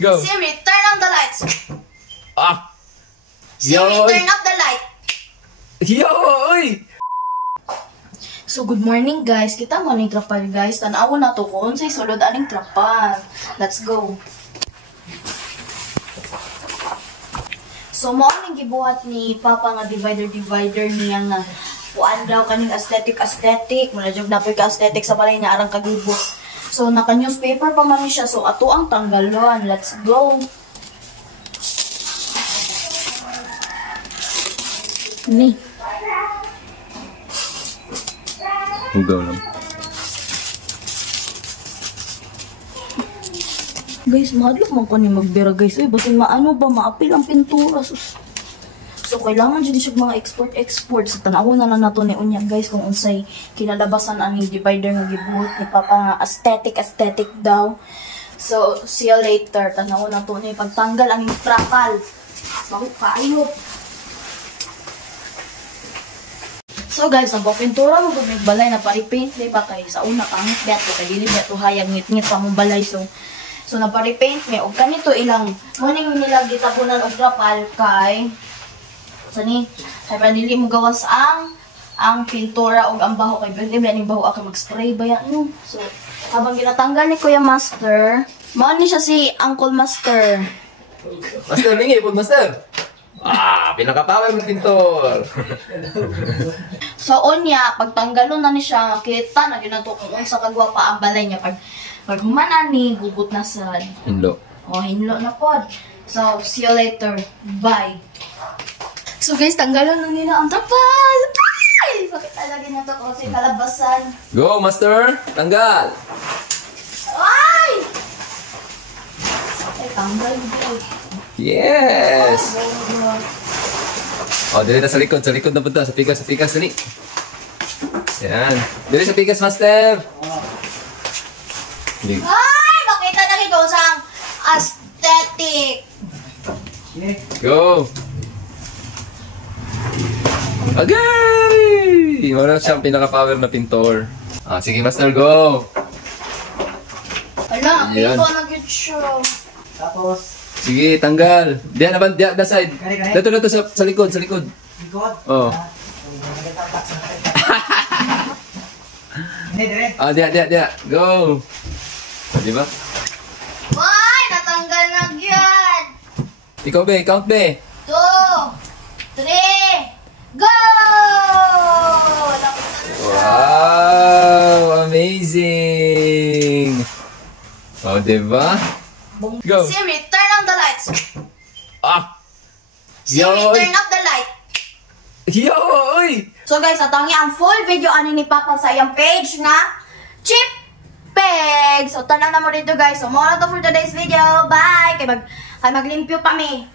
Go. Siri, turn on the lights. Ah. Siri, turn up the light. Yo, oy. So, good morning guys. Kita mo aning trapal guys. Tanaw na to kung unsay sulod aning trapal. Let's go. So, mo aning gibuhat ni Papa nga divider niya nga kuan daw kaning aesthetic. Mula jud na po ka aesthetic sa balay niya arang kagibot. So, naka-newspaper pa man siya. So, ato ang tanggalon. Let's go. Ni. Hugaw lang. Guys, mahadlok man ko ni magbira guys. Uy, basin maano ba, maapil ang pintura. So, kailangan dyan siya mga export. So, tanawon na lang nato ni unya guys kung unsay kinalabasan aning divider nga gibuhat ni Papa nga aesthetic daw. So, see you later. Tanawon na to ni pagtanggal ang trapal. Bago kaayop. So guys, ang pintura mo kung balay na pari-paint, diba kay sa una pangit bet ko kay dili bet hayang ngit-ngit pa mong balay so na pari-paint me og kanito ilang morning nila gitapunan og trapal kay sani kay dili mo gawas ang pintura og ang baho kay dili man baho ako mag-spray ba yan no. So habang ginatanggal ni Kuya Master, mao ni siya si Uncle Master. Master lingi pud master. Ah, pinaka-power ng pintor. So, unya, pagtanggalon na ni siya, kita na ginato kung sa kagwapa ang balay niya. Pag humanan ni, gugut na sa... Hinlo. Oh, hinlo na pod. So, see you later. Bye. So, guys, tanggalon na nila ang trapal. Ay! Bakit talaga na to kasi kalabasan? Go, master! Tanggal! Ay! Ay, tanggal dito. Yes! Oh, dili na sa likod na punta. Sa pikas, dali. Yan. Dili sa pikas, master! Ay! Makita na ito sa aesthetic. Go! Agay! Wala siyang pinaka-power na pintor. Ah, sige, master, go! Ala, Yan. pito na good show. Tapos, Sige, tanggal. Diyan naman, diyan, that side. Dito sa likod, sa likod. likod. Oh. Hindi, dire. Ah, diyan. Go! Di ba? Ay! Natanggal na yan! Ikaw, be. Count, be. 2, 3, go! Wow! Amazing! Oh, diba? Go! Siri, turn on the lights. Ah! Siri, Yo! turn up the light. Yo! Oy! So guys, atangi ang full video ani ni Papa sa iyang page na Chip Peg. So tanan na mo dito guys. So more na to for today's video. Bye! Kay maglimpyo pa mi.